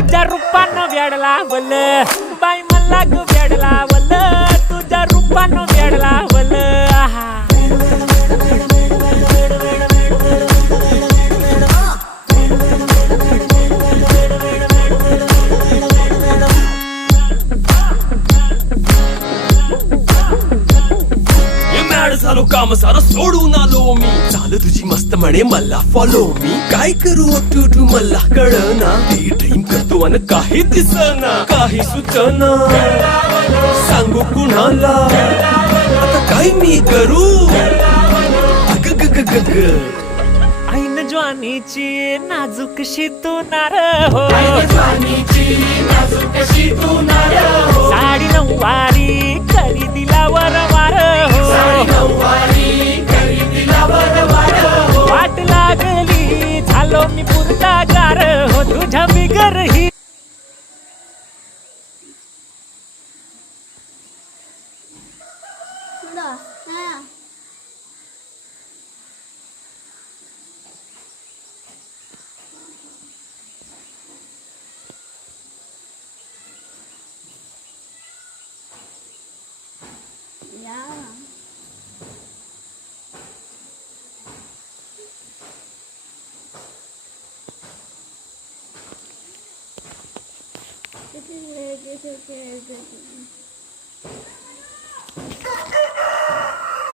तुझ्या रूपानं वेडला वल बाई मला ग वेडला वल तुझ्या रूपानं वेडला वल आहा झालो काम सारं सोडून आलो मी चाल तुझी मस्त म्हणे मला फॉलो मी काय करू टू मला कळना ती ड्रीम करतो आणि काही दिसना काही सुचना सांगू कुणाला आता काय मी करू अग ग ग ग ग ऐन ज्वानीची नाजूकशी तू नार हो साडी नऊवारी करी दिला वरवार हो वाट लागली झालो मी पुरता गार हो तुझ्या बिगर ही It's okay.